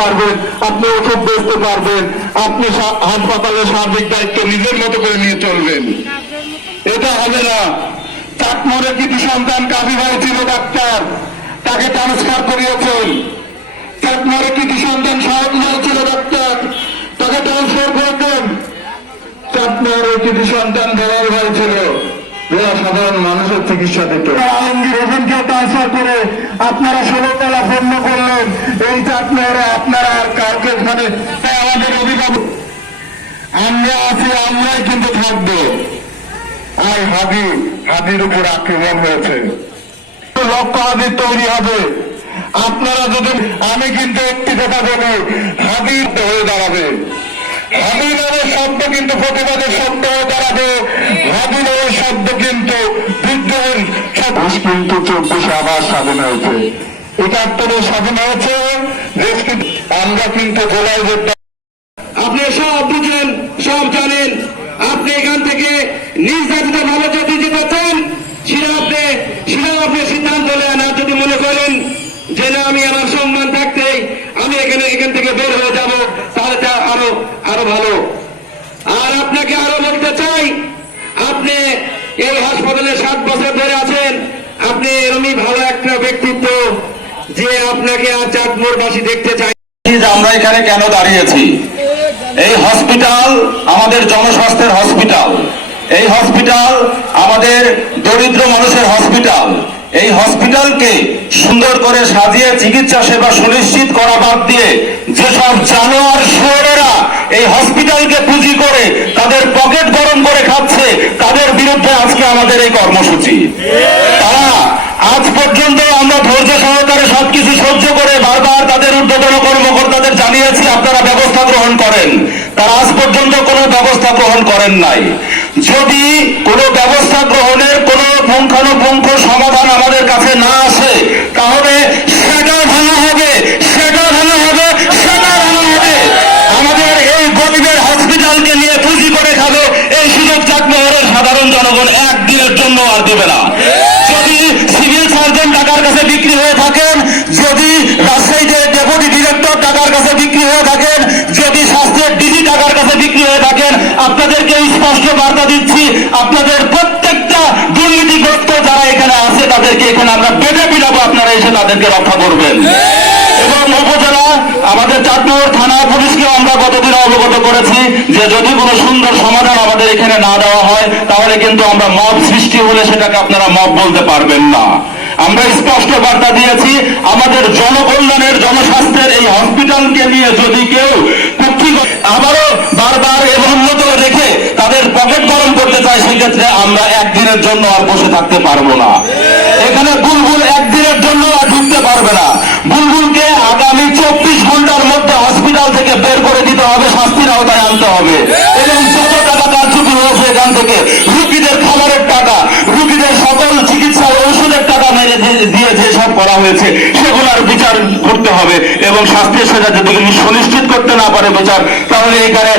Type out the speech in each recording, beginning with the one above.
পারবেন, আপনি ওষুধ বেচতে পারবেন, আপনি হাসপাতালের সার্বিক দায়িত্ব নিজের মতো করে নিয়ে চলবেন। এটা হবে না। চাটমোড়ে কৃতি সন্তান কাজী ভাই ছিল ডাক্তার, তাকে ট্রান্সফার করিয়েছেন। চাটমোড়ে কৃতি সন্তান শাহদ ভাই ছিল ডাক্তার, তাকে ট্রান্সফার করেছেন। চাটমোড়ে কৃতি সন্তান বেলাল ভাই ছিল, সাধারণ মানুষের চিকিৎসা দিত। আলমগীর হোসেনকে ট্রান্সফার করে আপনারা 16 তলা পূর্ণ করলেন। এই চাটমোড়ে আপনারা আর কাউকে আমাদের অভিভাবক আমরা আছি, আমরাই কিন্তু থাকবো। আর হাদির উপর আক্রমণ হয়েছে, লক্ষ্য হাদির তৈরি হবে। আপনারা যদি, আমি কিন্তু একটি কথা বলি, হাদির হয়ে দাঁড়াবে। হাদি নামের শব্দ কিন্তু প্রতিবাদের শব্দ হয়ে দাঁড়াবে। হাদি নামের শব্দ কিন্তু বিদ্রোহের শব্দ। কিন্তু 24 আবার স্বাধীন হয়েছে, 71 স্বাধীন হয়েছে। আমরা কিন্তু গোলায় যেতে, আপনি সব বুঝেন, সব জানেন। আপনি এখান থেকে নির্যাতিত ভালো যদি যেতে চান, সেটা আপনি সিদ্ধান্ত নেন। আর যদি মনে করেন যে না, আমি আমার সম্মান থাকতে আমি এখান থেকে বের হয়ে যাব, তাহলে তা আরো ভালো। আর আপনাকে আরো বলতে চাই, আপনি এই হাসপাতালে 7 বছর ধরে আছেন, আপনি এরকমই ভালো একটা ব্যক্তিত্ব যে আপনাকে আর চাটমোড়বাসী দেখতে চাই। আমরা এখানে কেন দাঁড়িয়েছি? এই হসপিটাল আমাদের জনস্বাস্থ্যের হসপিটাল, এই হসপিটাল আমাদের দরিদ্র মানুষের হসপিটাল। এই হসপিটালকে সুন্দর করে সাজিয়ে চিকিৎসা সেবা সুনিশ্চিত করা বাদ দিয়ে যেসব জানোয়ার শুয়োরেরা এই হসপিটালকে পুঁজি করে তাদের পকেট গরম করে খাচ্ছে, তাদের বিরুদ্ধে আজকে আমাদের এই কর্মসূচি। তারা আজ পর্যন্ত আমরা ধৈর্য সহকারে সবকিছু সহ্য করে বারবার তাদের ঊর্ধ্বতন কর্মকর্তাদের জানিয়েছি আপনারা ব্যবস্থা গ্রহণ করেন। তারা আজ পর্যন্ত কোনো ব্যবস্থা গ্রহণ করেন নাই। যদি কোনো ব্যবস্থা গ্রহণের কোনো পুঙ্খানুপুঙ্খ সমাধান আমাদের কাছে না আসে, তাহলে সেটা ভালো হবে, সেটা ভালো হবে, সেটা ভালো হবে। আমাদের এই গরিবের হসপিটালকে নিয়ে পুঁজি করে খাবে, এই সুযোগ চাটমোহরের সাধারণ জনগণ একদিনের জন্য আর দেবে না। যদি সিভিল সার্জন টাকার কাছে বিক্রি হয়ে থাকেন, যদি রাজশাহীতে ডেপুটি ডিরেক্টর টাকার কাছে বিক্রি হয়ে থাকেন, যদি স্বাস্থ্যের ডিজি টাকার কাছে বিক্রি হয়ে থাকেন, আপনাদেরকে স্পষ্ট বার্তা দিচ্ছি, আপনাদের প্রত্যেকটা দুর্নীতিগ্রস্ত যারা এখানে আছে তাদেরকে এখানে আমরা বেঁধে পিটাবো, আপনারা এসে তাদেরকে রক্ষা করবেন। এবং উপজেলা আমাদের চাটমোহর থানা পুলিশকে আমরা গতদিন অবগত করেছি যে যদি কোনো সুন্দর সমাধান আমাদের এখানে না দেওয়া হয়, তাহলে কিন্তু আমরা মব সৃষ্টি হলে সেটাকে আপনারা মব বলতে পারবেন না। আমরা স্পষ্ট বার্তা দিয়েছি, আমাদের জনকল্যাণের জনস্বাস্থ্যের এই হসপিটালকে নিয়ে যদি কেউ আবারও বারবার এভন্যত রেখে তাদের পকেট গরম করতে চায়, সেক্ষেত্রে আমরা একদিনের জন্য আর বসে থাকতে পারবো না। এখানে বুলবুল একদিনের জন্য আর ঢুকতে পারবে না। বুলবুলকে আগামী 24 ঘন্টার মধ্যে হসপিটাল থেকে বের করে দিতে হবে, শাস্তির আওতায় আনতে হবে। এবং যত টাকা কারচুপি হয়েছে এখান থেকে, রুগীদের খাবারের টাকা, রুগীদের সকল চিকিৎসা ঔষধের টাকা মেরে দিয়ে যেসব করা হয়েছে, সেগুলোর বিচার করতে হবে। এবং স্বাস্থ্যের সেটা যদি সুনিশ্চিত করতে না পারে বিচার, তাহলে এখানে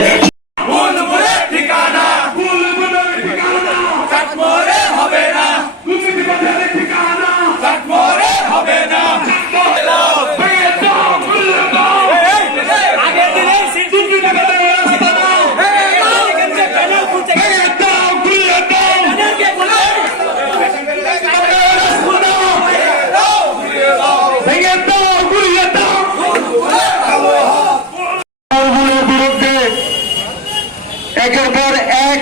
একের পর এক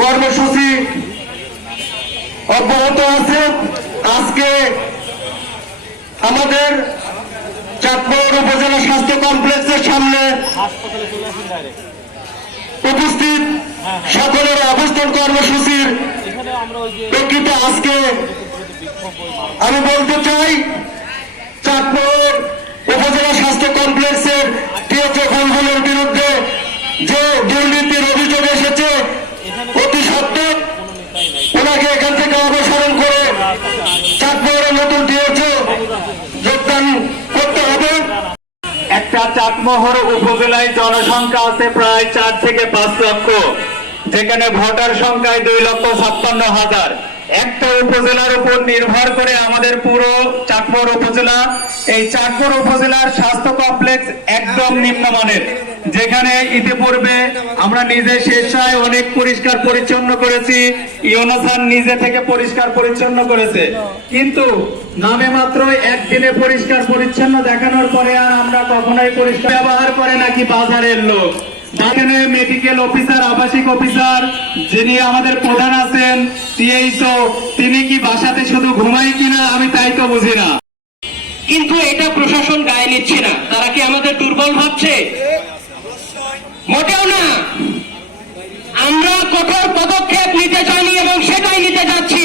কর্মসূচি অব্যাহত আছে। আজকে আমাদের চাটমোহর উপজেলা স্বাস্থ্য কমপ্লেক্সের সামনে উপস্থিত সকলের অবস্থান কর্মসূচির প্রেক্ষিতে আজকে আমি বলতে চাই, চাটমোহর উপজেলা স্বাস্থ্য কমপ্লেক্সের টিএচও বুলবুলের বিরুদ্ধে যে দুর্নীতির অভিযোগ এসেছে, অতি সত্ত্বর ওনাকে এখান থেকে অপসারণ করে চাটমোহরের নতুন টিএচও যোগদান করতে হবে। একটা চাটমোহর উপজেলায় জনসংখ্যা আছে প্রায় 4 থেকে 5 লক্ষ, যেখানে ভোটার সংখ্যায় 2,56,000। একটা উপজেলার উপর নির্ভর করে আমাদের পুরো চাটমোহর উপজেলা, এই চাটমোহর উপজেলার স্বাস্থ্য কমপ্লেক্স একদম নিম্নমানের, যেখানে ইতিপূর্বে আমরা নিজে স্বেচ্ছায় অনেক পরিষ্কার পরিচ্ছন্ন করেছি, ইউনোসান নিজে থেকে পরিষ্কার পরিচ্ছন্ন করেছে, কিন্তু নামে মাত্র একদিনে পরিষ্কার পরিচ্ছন্ন দেখানোর পরে আর আমরা কখনোই পরিষ্কার ব্যবহার করে নাকি বাজারের লোক। এখানে মেডিকেল অফিসার, আবাসিক অফিসার যিনি আমাদের প্রধান আছেন টিএইচও, তিনি কি বাসাতে শুধু ঘুমাই কিনা আমি তাই তো বুঝি না। কিন্তু এটা প্রশাসন গায়ে নিচ্ছে না। তারা কি আমাদের দুর্বল ভাবছে? মোটেও না। আমরা কঠোর পদক্ষেপ নিতে জানি এবং সেটাই নিতে যাচ্ছি।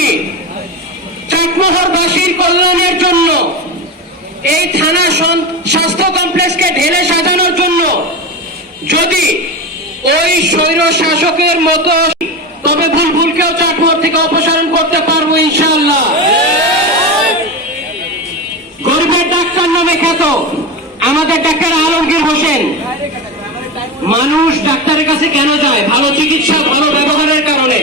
চাটমোহরবাসীর কল্যাণের জন্য, এই থানা স্বাস্থ্য কমপ্লেক্সকে ঢেলে সাজানোর জন্য যদি ওই স্বৈর শাসকের মতো, তবে বুলবুলকেও চাটমোহর থেকে অপসারণ করতে পারবো ইনশাআল্লাহ। গরিবের ডাক্তার নামে খ্যাত আমাদের ডাক্তার আলমগীর হোসেন, মানুষ ডাক্তারের কাছে কেন যায়? ভালো চিকিৎসা, ভালো ব্যবহারের কারণে।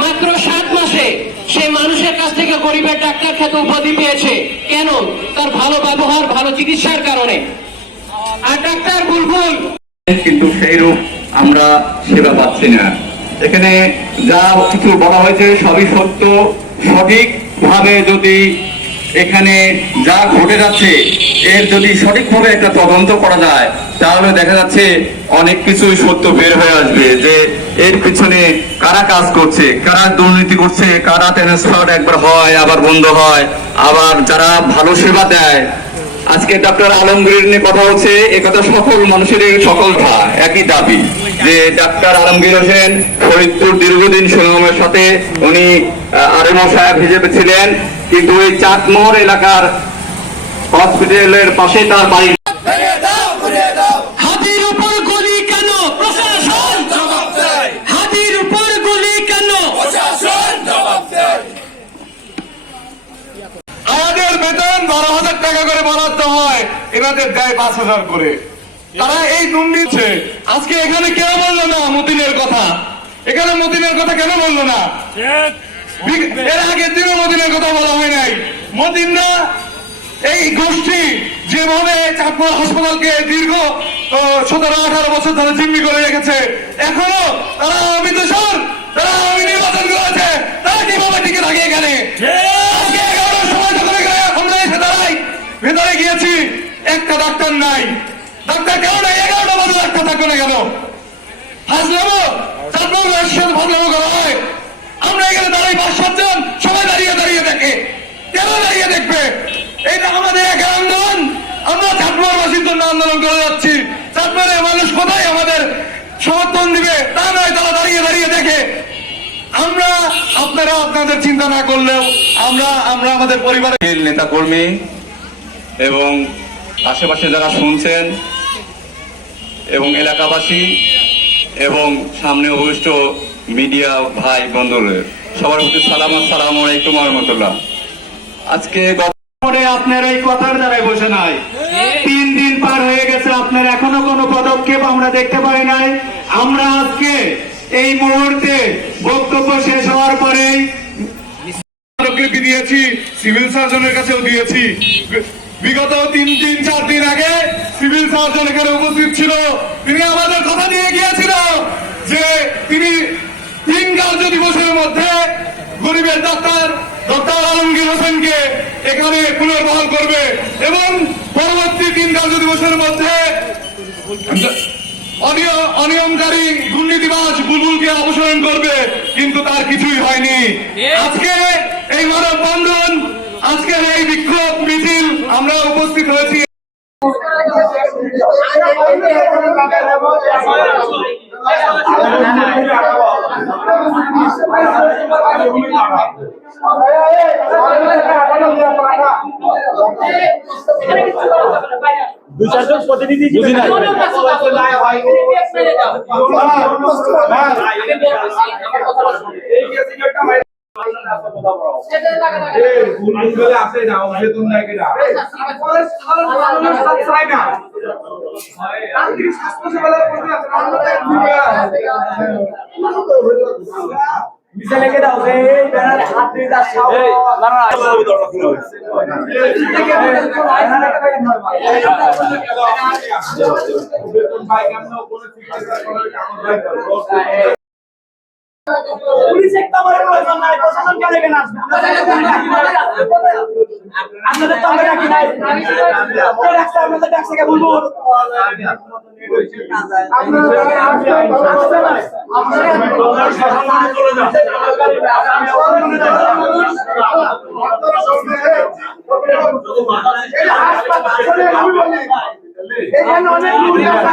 মাত্র 7 মাসে সে মানুষের কাছ থেকে গরিবের ডাক্তার খ্যাত উপাধি পেয়েছে। কেন? তার ভালো ব্যবহার, ভালো চিকিৎসার কারণে। আর ডাক্তার বুলবুল কিন্তু সেই রূপ আমরা সেবা পাচ্ছি না। এখানে যা কিছু বলা হয়েছে সবই সত্য। সঠিক ভাবে যদি এখানে যা ঘটে যাচ্ছে এর যদি সঠিকভাবে একটা তদন্ত করা যায়, তাহলে দেখা যাচ্ছে অনেক কিছুই সত্য বের হয়ে আসবে, যে এর পিছনে কারা কাজ করছে, কারা দুর্নীতি করছে, কারা ট্রান্সফার একবার হয় আবার বন্ধ হয়, আবার যারা ভালো সেবা দেয়। আজকে ডক্টর আলমগীর নিয়ে কথা হচ্ছে, একথা সকল মানুষের সকলটা একই দাবি যে ডাক্তার আলমগীর হোসেন ফরিদপুর দীর্ঘদিন সুনামের সাথে উনি আরএমও সাহেব হিসেবে ছিলেন, কিন্তু ওই চাটমোহর এলাকার হসপিটালের পাশে তার বাড়ি। হাতির উপর গুলি কেন? প্রশাসন জবাব দেয়। হাতির উপর গুলি কেন? প্রশাসন জবাব দেয়। আমাদের বেতন 12,000 টাকা করে বরাদ্দ হয়, এনাদের দেয় 5,000 করে। তারা এই দুর্নীতি। আজকে এখানে কেন বললো না মতিনের কথা? এখানে মতিনের কথা কেন বললো না? এর আগের দিনও মতিনের কথা বলা হয় নাই। মতিন না, এই গোষ্ঠী যেভাবে চাটমোহর হাসপাতালকে দীর্ঘ 17-18 বছর ধরে জিম্মি করে রেখেছে, এখনো তারা অবিদোষর, তারা নির্বাচন করেছে, তারা কিভাবে টিকে থাকে এখানে? আজকে 11টার সময় যখন এখানে আমরা এসে দাঁড়াই, ভেতরে গিয়েছি, একটা ডাক্তার নাই। ডাক্তার কেন নাই? 11টা বাজে ডাক্তার থাকবে না কেন? হাসলামো চাটমোহর সাথে ভাবলামো করা হয়। আমরা এখানে দাঁড়াই 5-7 জন, সবাই দাঁড়িয়ে দাঁড়িয়ে দেখে। কেন দাঁড়িয়ে দেখবে? এটা আমাদের এক আন্দোলন, আমরা চাটমোহরবাসীর জন্য আন্দোলন করে যাচ্ছি। চাটমোহরের মানুষ কোথায় আমাদের সমর্থন দিবে তা নয়, তারা দাঁড়িয়ে দাঁড়িয়ে দেখে। আমরা, আপনারা আপনাদের চিন্তা না করলেও আমরা আমাদের পরিবারের নেতা কর্মী এবং আশেপাশে যারা শুনছেন এবং এলাকাবাসী এবং সামনে অবশিষ্ট মিডিয়া ভাই বন্ধুদের সবার প্রতি সালাম, আসসালামু আলাইকুম ওয়া রাহমাতুল্লাহ। আজকে আপনার এই কথার দ্বারাই বসে নাই, 3 দিন পার হয়ে গেছে, আপনার এখনো কোনো পদক্ষেপ আমরা দেখতে পাই নাই। আমরা আজকে এই মুহূর্তে বক্তব্য শেষ হওয়ার পরেই স্মারকলিপি দিয়েছি, সিভিল সার্জনের কাছেও দিয়েছি। বিগত 3-4 দিন আগে সিভিল সার্জন এখানে উপস্থিত ছিল, তিনি আমাদের কথা দিয়ে গিয়েছিল যে তিনি 3 কার্য দিবসের মধ্যে গরিবের ডক্টর আলমগীর হোসেনকে এখানে পুনর্বহাল করবে এবং পরবর্তী 3 কার্য দিবসের মধ্যে অনিয়মকারী দুর্নীতিবাজ বুলবুলকে অপসারণ করবে, কিন্তু তার কিছুই হয়নি। আজকে এই মানববন্ধন, আজকের এই বিক্ষোভ মিছিল আমরা উপস্থিত হয়েছি। দুই চারজন প্রতিনিধি বুঝি নাই নিচে লেগে দাও যে এই ব্যানারে হাত দিয়ে দাও না না পুলিশ একটা আমার প্রয়োজন নাই প্রশাসন কেন এখানে আসবে আপনাদের তো আমরা রাখি নাই আপনাদের ডাকছে কে বলবো এখানে অনেক লোক আছে